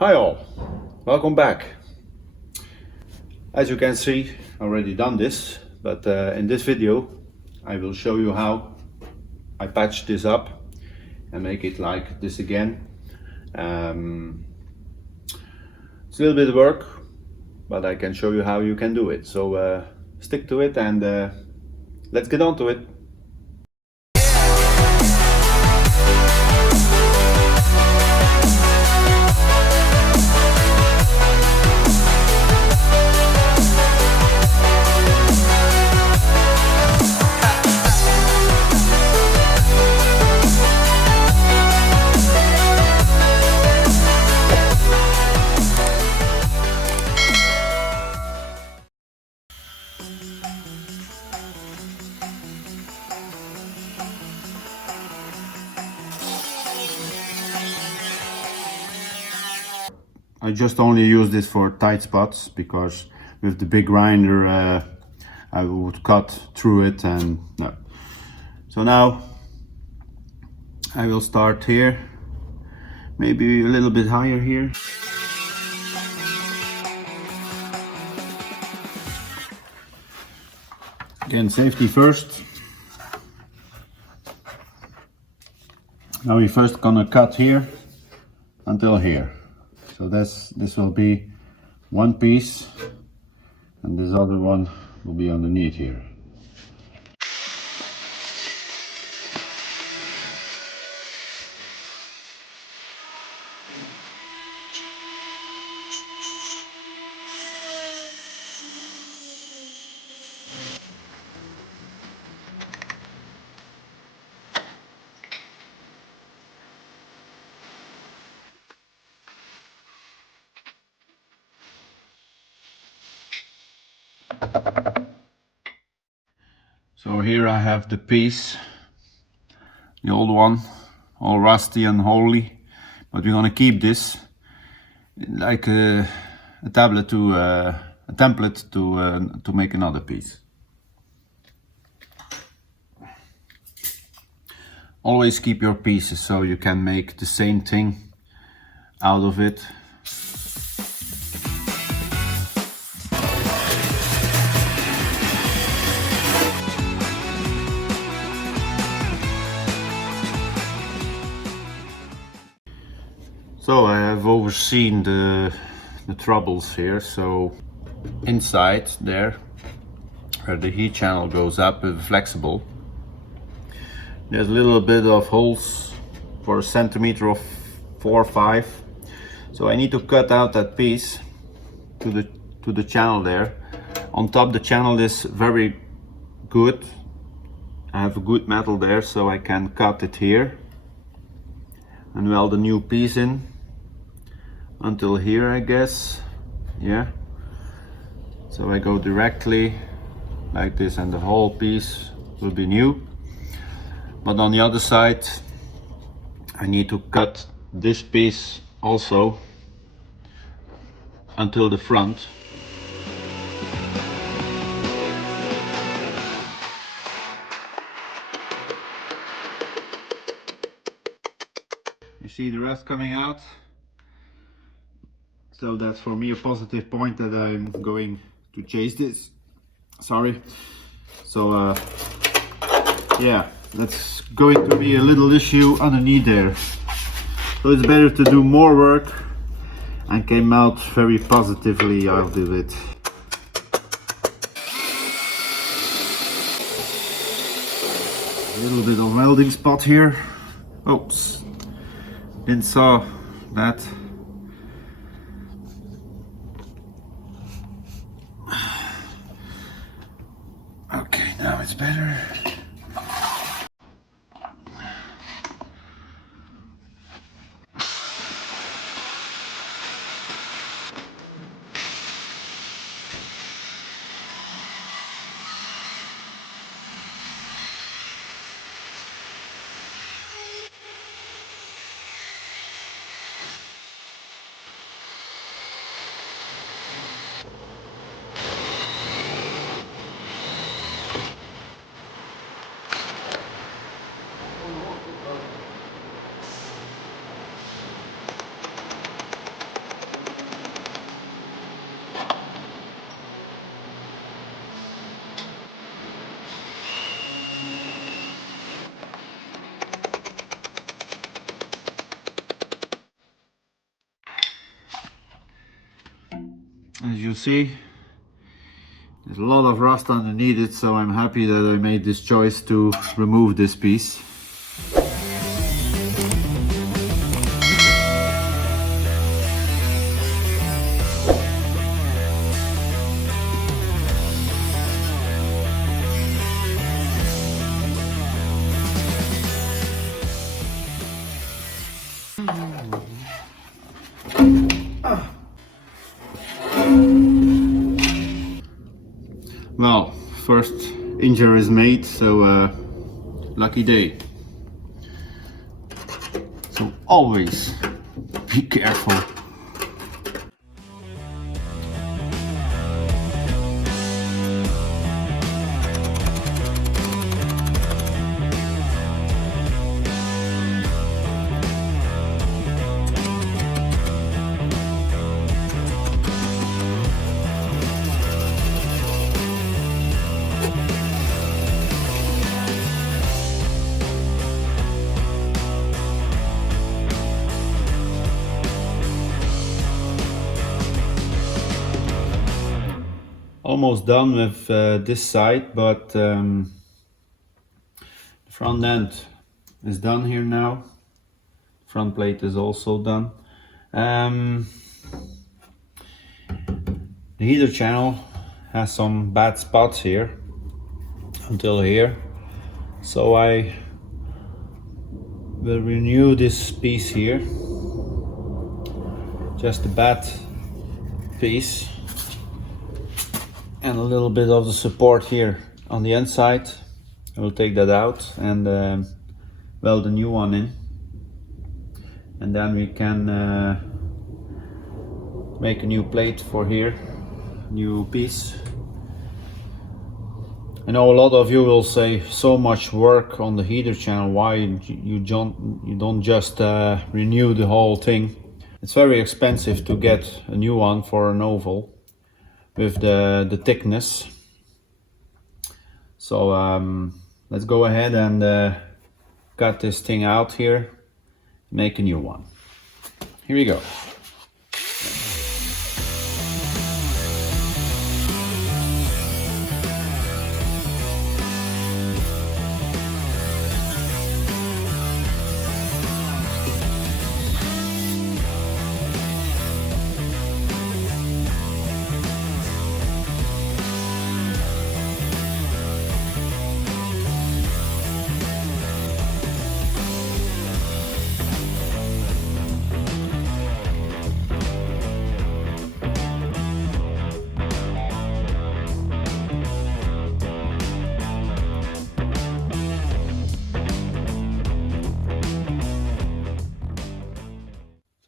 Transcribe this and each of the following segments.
Hi all, welcome back. As you can see, I already done this, but in this video I will show you how I patch this up and make it like this again. It's a little bit of work, but I can show you how you can do it. So stick to it and let's get on to it. I just only use this for tight spots because with the big grinder I would cut through it and no. So now I will start here, maybe a little bit higher here. Again, safety first. Now we're first gonna cut here until here. So this will be one piece and this other one will be underneath here. So here I have the piece, the old one, all rusty and holy, but we're gonna keep this like a template to make another piece. Always keep your pieces so you can make the same thing out of it. So I have overseen the troubles here. So inside there, where the heat channel goes up with flexible, there's a little bit of holes for a centimeter of 4 or 5. So I need to cut out that piece to the channel there. On top the channel is very good. I have a good metal there, so I can cut it here and weld a new piece in until here, I guess. Yeah, so I go directly like this and the whole piece will be new. But on the other side I need to cut this piece also until the front. You see the rest coming out? So that's for me a positive point that I'm going to chase this. Sorry. So yeah, that's going to be a little issue underneath there. So it's better to do more work and came out very positively out of it. A little bit of welding spot here. Oops, didn't saw that. Okay, now it's better. As you see, there's a lot of rust underneath it, so I'm happy that I made this choice to remove this piece. Well, first injury is made, so lucky day. So always be careful. Almost done with this side, but the front end is done here now. Front plate is also done. The heater channel has some bad spots here until here, so I will renew this piece here, just the bad piece, and a little bit of the support here on the inside. I will take that out and weld a new one in, and then we can make a new plate for here, new piece. I know a lot of you will say, so much work on the heater channel, why you don't just renew the whole thing? It's very expensive to get a new one for an oval with the thickness. So let's go ahead and cut this thing out here, make a new one. Here we go.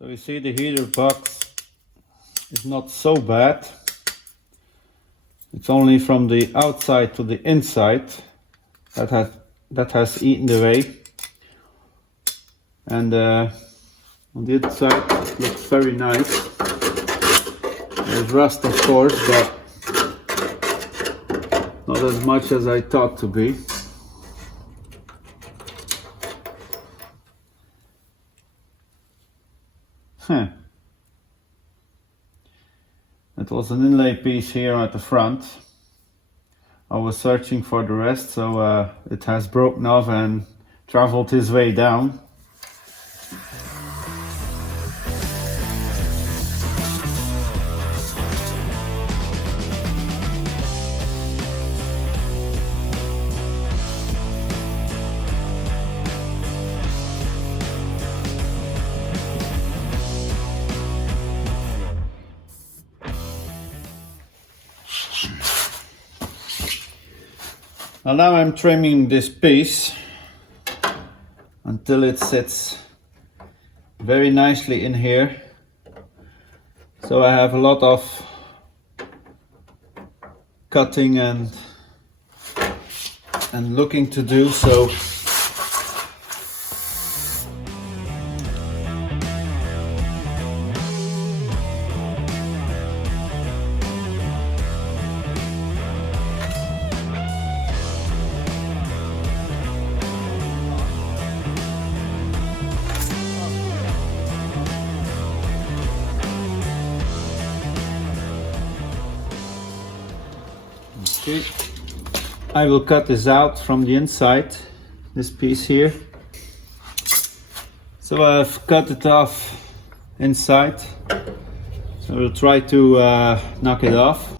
So you see the heater box is not so bad. It's only from the outside to the inside that has eaten away. And on the inside it looks very nice. There's rust of course, but not as much as I thought to be. It was an inlay piece here at the front. I was searching for the rest, so it has broken off and traveled his way down. And now I'm trimming this piece until it sits very nicely in here. So I have a lot of cutting and looking to do, so Okay, I will cut this out from the inside, this piece here. So I've cut it off inside, so we'll try to knock it off.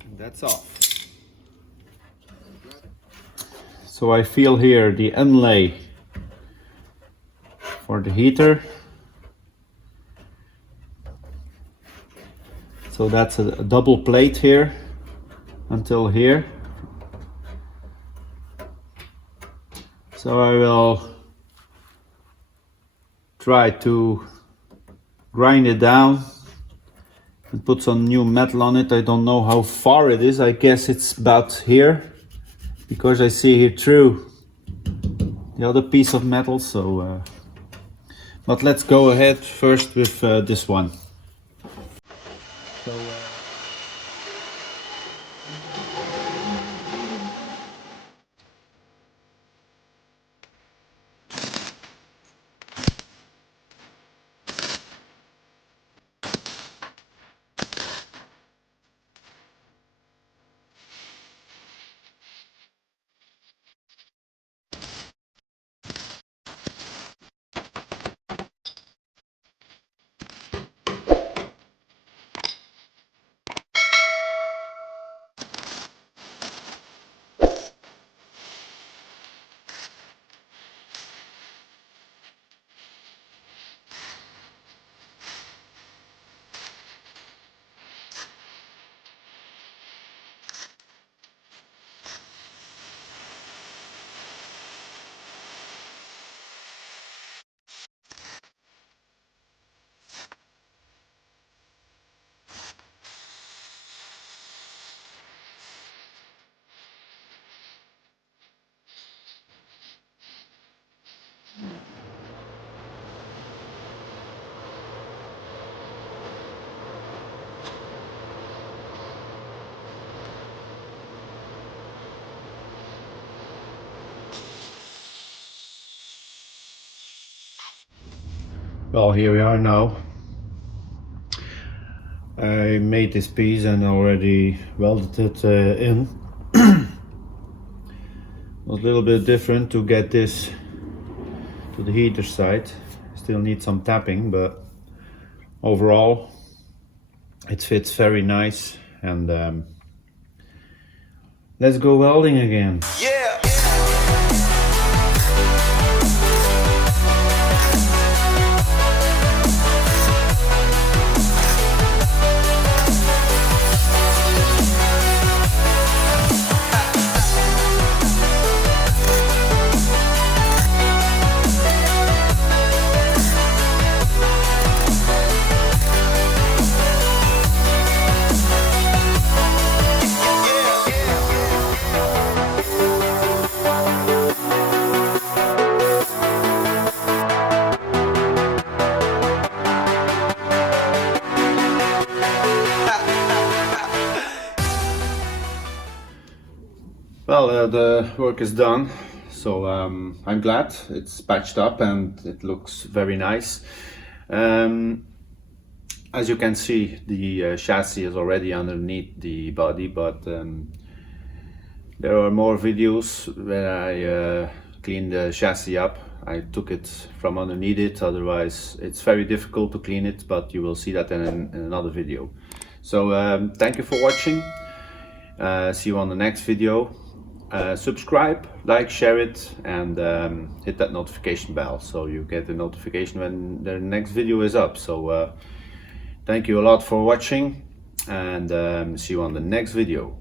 And that's off. So I feel here the inlay for the heater. So that's a double plate here until here. So I will try to grind it down and put some new metal on it. I don't know how far it is. I guess it's about here, because I see here through the other piece of metal. So but let's go ahead first with this one. So, well, here we are now. I made this piece and already welded it in. It was a little bit different to get this to the heater side. Still need some tapping, but overall it fits very nice. And let's go welding again. Yeah. Well, the work is done, so I'm glad it's patched up and it looks very nice. As you can see, the chassis is already underneath the body, but there are more videos where I clean the chassis up. I took it from underneath it, otherwise it's very difficult to clean it, but you will see that in another video. So thank you for watching. See you on the next video. Subscribe, like, share it, and hit that notification bell so you get the notification when the next video is up. So thank you a lot for watching, and see you on the next video.